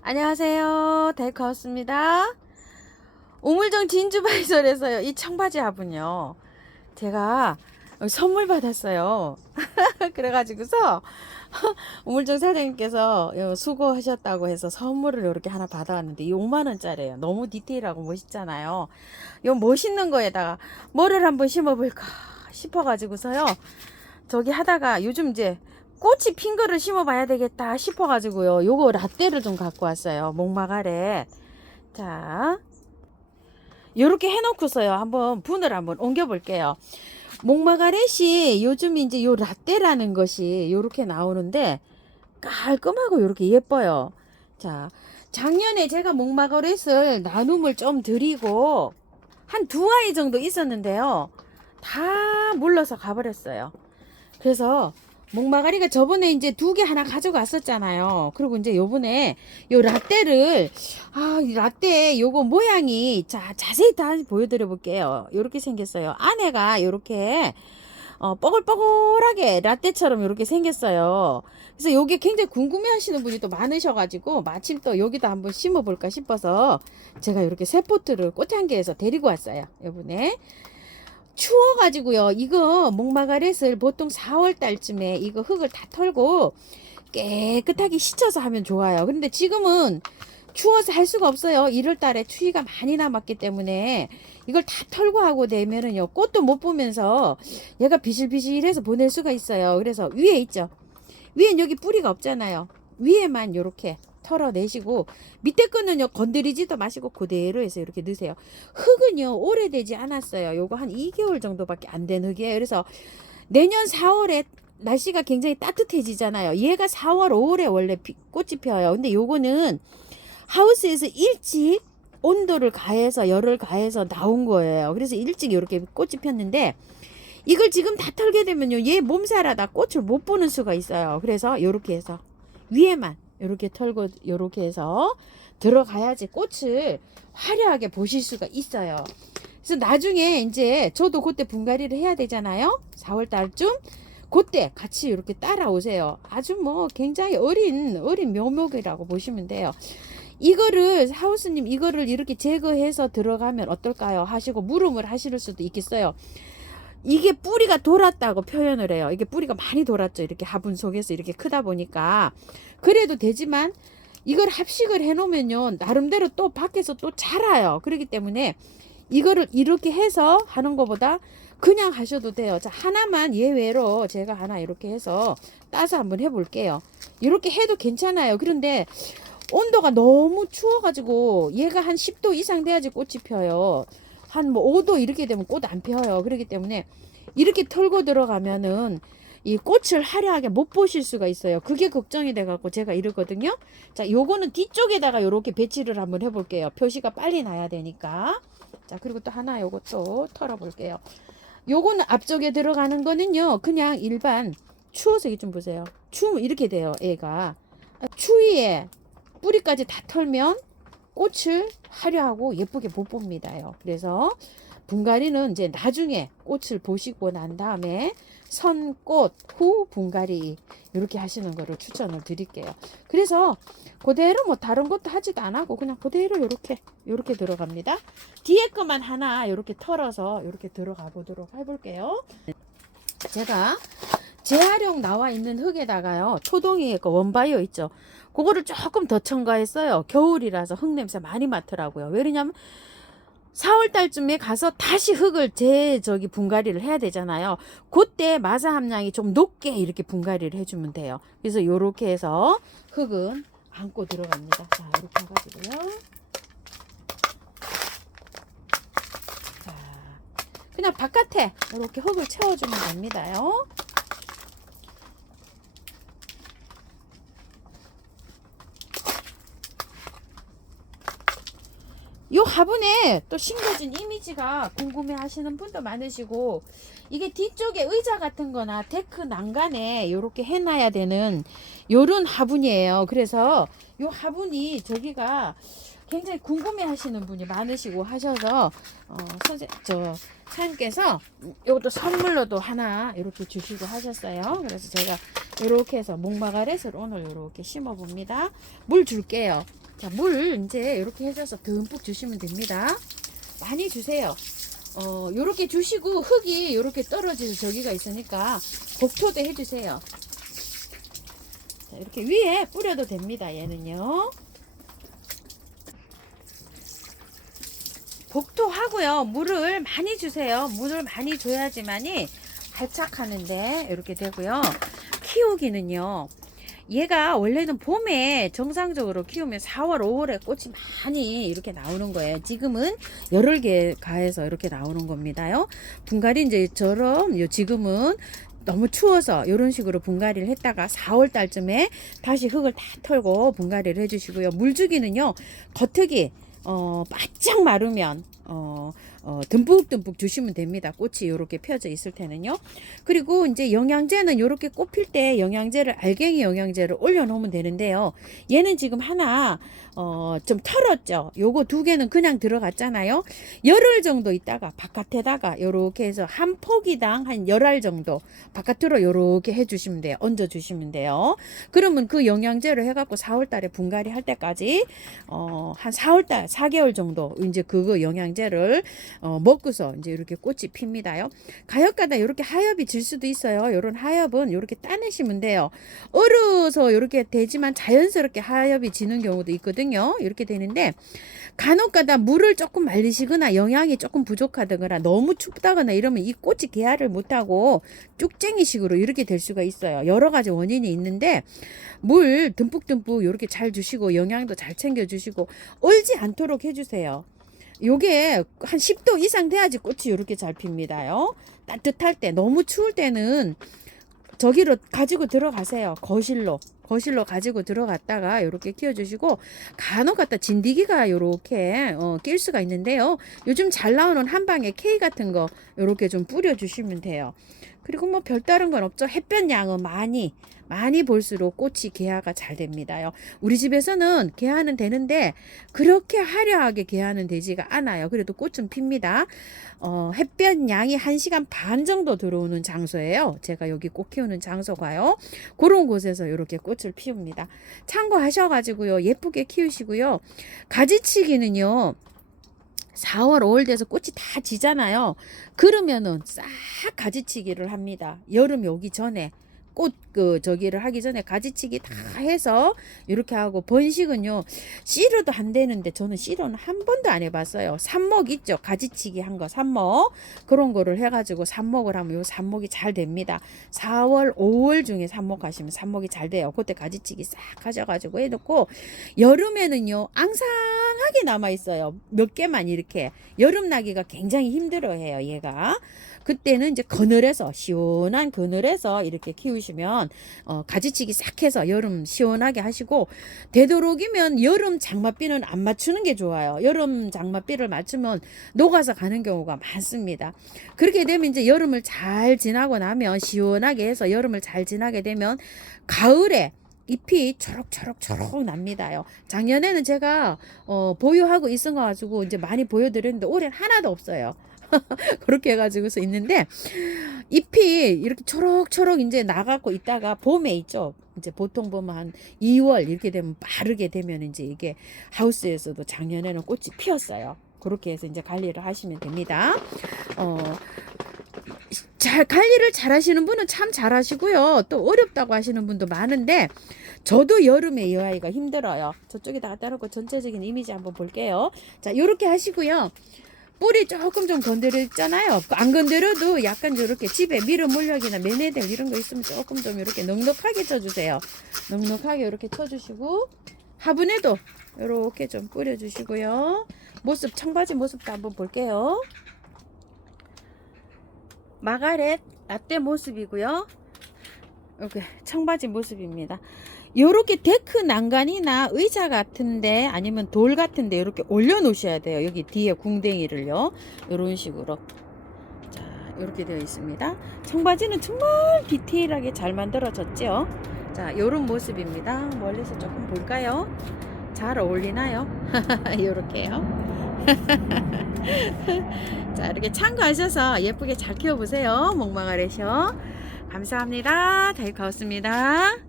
안녕하세요. 데이카우스입니다. 우물정 진주바이설에서요. 이 청바지 화분요. 제가 선물 받았어요. 그래가지고서 우물정 사장님께서 수고하셨다고 해서 선물을 이렇게 하나 받아왔는데 이 5만원짜리예요. 너무 디테일하고 멋있잖아요. 이 멋있는 거에다가 뭐를 한번 심어볼까 싶어가지고서요. 저기 하다가 요즘 이제 꽃이 핀 거를 심어봐야 되겠다 싶어가지고요. 요거 라떼를 좀 갖고 왔어요. 목마가래. 자, 요렇게 해놓고서요. 한번 분을 한번 옮겨볼게요. 목마가렛이 요즘 이제 요 라떼라는 것이 요렇게 나오는데 깔끔하고 요렇게 예뻐요. 자, 작년에 제가 목마가렛을 나눔을 좀 드리고 한 두 아이 정도 있었는데요. 다 물러서 가버렸어요. 그래서 목마가리가 저번에 이제 두 개 하나 가져갔었잖아요. 그리고 이제 요번에 요 라떼를 이 라떼 요거 모양이 자세히 다 보여드려 볼게요. 요렇게 생겼어요. 안에가 요렇게 뽀글뽀글하게 라떼처럼 요렇게 생겼어요. 그래서 요게 굉장히 궁금해 하시는 분이 또 많으셔가지고 마침 또 여기다 한번 심어 볼까 싶어서 제가 요렇게 새 포트를 꽃향기에서 데리고 왔어요. 요번에 추워가지고요. 이거 목마가렛을 보통 4월 달쯤에 이거 흙을 다 털고 깨끗하게 씻어서 하면 좋아요. 그런데 지금은 추워서 할 수가 없어요. 1월 달에 추위가 많이 남았기 때문에 이걸 다 털고 하고 되면은요. 꽃도 못 보면서 얘가 비실비실해서 보낼 수가 있어요. 그래서 위에 있죠. 위엔 여기 뿌리가 없잖아요. 위에만 요렇게 털어내시고 밑에 거는요 건드리지도 마시고 그대로 해서 이렇게 넣으세요. 흙은요 오래되지 않았어요. 요거 한 2개월 정도밖에 안 된 흙이에요. 그래서 내년 4월에 날씨가 굉장히 따뜻해지잖아요. 얘가 4월 5월에 원래 꽃이 펴요. 근데 요거는 하우스에서 일찍 온도를 가해서 열을 가해서 나온 거예요. 그래서 일찍 이렇게 꽃이 폈는데 이걸 지금 다 털게 되면요 얘 몸살하다 꽃을 못 보는 수가 있어요. 그래서 요렇게 해서 위에만 요렇게 털고 요렇게 해서 들어가야지 꽃을 화려하게 보실 수가 있어요. 그래서 나중에 이제 저도 그때 분갈이를 해야 되잖아요. 4월 달쯤 그때 같이 이렇게 따라오세요. 아주 뭐 굉장히 어린 묘목이라고 보시면 돼요. 이거를 하우스님 이거를 이렇게 제거해서 들어가면 어떨까요 하시고 물음을 하실 수도 있겠어요. 이게 뿌리가 돌았다고 표현을 해요. 이게 뿌리가 많이 돌았죠. 이렇게 화분 속에서 이렇게 크다 보니까. 그래도 되지만 이걸 합식을 해 놓으면요. 나름대로 또 밖에서 또 자라요. 그렇기 때문에 이거를 이렇게 해서 하는 것보다 그냥 하셔도 돼요. 자, 하나만 예외로 제가 하나 이렇게 해서 따서 한번 해볼게요. 이렇게 해도 괜찮아요. 그런데 온도가 너무 추워가지고 얘가 한 10도 이상 돼야지 꽃이 펴요. 한 뭐 5도 이렇게 되면 꽃 안 펴요. 그렇기 때문에 이렇게 털고 들어가면은 이 꽃을 화려하게 못 보실 수가 있어요. 그게 걱정이 돼 갖고 제가 이러거든요. 자, 요거는 뒤쪽에다가 요렇게 배치를 한번 해 볼게요. 표시가 빨리 나야 되니까. 자, 그리고 또 하나 요것도 털어 볼게요. 요거는 앞쪽에 들어가는 거는요. 그냥 일반 추워서 이게 좀 보세요. 추우면 이렇게 돼요. 얘가 추위에 뿌리까지 다 털면 꽃을 화려하고 예쁘게 못 봅니다요. 그래서 분갈이는 이제 나중에 꽃을 보시고 난 다음에 선꽃 후 분갈이 이렇게 하시는 거를 추천을 드릴게요. 그래서 그대로 뭐 다른 것도 하지도 안 하고 그냥 그대로 이렇게 들어갑니다. 뒤에 거만 하나 이렇게 털어서 이렇게 들어가 보도록 해볼게요. 제가 재활용 나와 있는 흙에다가요 초동이 그 원바이오 있죠. 그거를 조금 더 첨가했어요. 겨울이라서 흙 냄새 많이 맡더라고요. 왜냐면 4월 달쯤에 가서 다시 흙을 분갈이를 해야 되잖아요. 그때 마사 함량이 좀 높게 이렇게 분갈이를 해주면 돼요. 그래서 요렇게 해서 흙은 안고 들어갑니다. 자, 이렇게 해가지고요. 자, 그냥 바깥에 이렇게 흙을 채워주면 됩니다요. 요 화분에 또 심겨진 이미지가 궁금해 하시는 분도 많으시고 이게 뒤쪽에 의자 같은 거나 데크 난간에 요렇게 해놔야 되는 요런 화분이에요. 그래서 요 화분이 저기가 굉장히 궁금해 하시는 분이 많으시고 하셔서 사장님께서 이것도 선물로도 하나 이렇게 주시고 하셨어요. 그래서 제가 이렇게 해서 목마가렛을 오늘 이렇게 심어 봅니다. 물 줄게요. 자, 물 이제 이렇게 해줘서 듬뿍 주시면 됩니다. 많이 주세요. 요렇게 주시고 흙이 요렇게 떨어질 저기가 있으니까 복토도 해주세요. 자, 이렇게 위에 뿌려도 됩니다. 얘는요. 복토하고요. 물을 많이 주세요. 물을 많이 줘야지만이 활착하는데 이렇게 되고요. 키우기는요. 얘가 원래는 봄에 정상적으로 키우면 4월, 5월에 꽃이 많이 이렇게 나오는 거예요. 지금은 열흘 가해서 이렇게 나오는 겁니다요. 분갈이 이제처럼 지금은 너무 추워서 이런 식으로 분갈이를 했다가 4월 달쯤에 다시 흙을 다 털고 분갈이를 해주시고요. 물주기는요. 겉흙이 바짝 마르면 듬뿍듬뿍 주시면 됩니다. 꽃이 이렇게 펴져 있을 때는요. 그리고 이제 영양제는 이렇게 꽃 필 때 영양제를 알갱이 영양제를 올려 놓으면 되는데요. 얘는 지금 하나 좀 털었죠. 요거 2개는 그냥 들어갔잖아요. 열흘 정도 있다가 바깥에다가 요렇게 해서 한 포기당 한 10알 정도 바깥으로 요렇게 해주시면 돼요. 얹어 주시면 돼요. 그러면 그 영양제를 해갖고 4월 달에 분갈이 할 때까지 한 4월 달 4개월 정도 이제 그거 영양제를 먹고서 이제 이렇게 꽃이 핍니다요. 가엽가다 이렇게 하엽이 질 수도 있어요. 이런 하엽은 이렇게 따내시면 돼요. 얼어서 이렇게 되지만 자연스럽게 하엽이 지는 경우도 있거든요. 이렇게 되는데 간혹가다 물을 조금 말리시거나 영양이 조금 부족하다거나 너무 춥다거나 이러면 이 꽃이 개화를 못하고 쭉쟁이식으로 이렇게 될 수가 있어요. 여러 가지 원인이 있는데 물 듬뿍듬뿍 이렇게 잘 주시고 영양도 잘 챙겨 주시고 얼지 않도록 해주세요. 요게 한 10도 이상 돼야지 꽃이 이렇게 잘 핍니다요. 따뜻할 때 너무 추울 때는 저기로 가지고 들어가세요. 거실로 가지고 들어갔다가 이렇게 키워주시고 간혹 갖다 진드기가 이렇게 낄 수가 있는데요. 요즘 잘 나오는 한방에 K 같은 거 이렇게 좀 뿌려주시면 돼요. 그리고 뭐 별다른 건 없죠. 햇볕 양은 많이 볼수록 꽃이 개화가 잘 됩니다요. 우리 집에서는 개화는 되는데 그렇게 화려하게 개화는 되지가 않아요. 그래도 꽃은 핍니다. 햇볕 양이 1시간 반 정도 들어오는 장소예요. 제가 여기 꽃 키우는 장소가요. 그런 곳에서 이렇게 꽃을 피웁니다. 참고하셔가지고요. 예쁘게 키우시고요. 가지치기는요. 4월, 5월 돼서 꽃이 다 지잖아요. 그러면은 싹 가지치기를 합니다. 여름이 오기 전에. 꽃 저기를 하기 전에 가지치기 다 해서 이렇게 하고 번식은요 씨로도 안 되는데 저는 씨로는 한 번도 안 해봤어요. 삽목 있죠, 가지치기 한 거 삽목 그런 거를 해가지고 삽목을 하면 요 삽목이 잘 됩니다. 4월 5월 중에 삽목 하시면 삽목이 잘 돼요. 그때 가지치기 싹 하셔가지고 해놓고 여름에는요 앙상하게 남아 있어요. 몇 개만 이렇게 여름 나기가 굉장히 힘들어해요. 얘가 그때는 이제 그늘에서 시원한 그늘에서 이렇게 키우시면 가지치기 싹 해서 여름 시원하게 하시고 되도록이면 여름 장맛비는 안 맞추는 게 좋아요. 여름 장맛비를 맞추면 녹아서 가는 경우가 많습니다. 그렇게 되면 이제 여름을 잘 지나고 나면 시원하게 해서 여름을 잘 지나게 되면 가을에 잎이 초록초록 납니다요. 작년에는 제가 보유하고 있은 거 가지고 이제 많이 보여드렸는데 올해는 하나도 없어요. 그렇게 해가지고서 있는데 잎이 이렇게 초록초록 이제 나가고 있다가 봄에 있죠. 이제 보통 보면 한 2월 이렇게 되면 빠르게 되면 이제 이게 하우스에서도 작년에는 꽃이 피었어요. 그렇게 해서 이제 관리를 하시면 됩니다. 관리를 잘 하시는 분은 참 잘 하시고요. 또 어렵다고 하시는 분도 많은데 저도 여름에 이 아이가 힘들어요. 저쪽에다가 따놓고 전체적인 이미지 한번 볼게요. 자, 요렇게 하시고요. 뿌리 조금 좀 건드렸잖아요. 안 건드려도 약간 이렇게 집에 미름 물력이나 매네들 이런 거 있으면 조금 좀 이렇게 넉넉하게 쳐주세요. 넉넉하게 이렇게 쳐주시고 화분에도 이렇게 좀 뿌려주시고요. 모습 청바지 모습도 한번 볼게요. 마가렛 라떼 모습이고요. 이렇게 청바지 모습입니다. 요렇게 데크 난간이나 의자 같은데 아니면 돌 같은데 이렇게 올려 놓으셔야 돼요. 여기 뒤에 궁뎅이를요. 이런 식으로. 자, 이렇게 되어 있습니다. 청바지는 정말 디테일하게 잘 만들어졌죠. 자, 요런 모습입니다. 멀리서 조금 볼까요? 잘 어울리나요? 요렇게요. 자, 이렇게 참고하셔서 예쁘게 잘 키워보세요. 몽망아래셔. 감사합니다. 다이카우스입니다.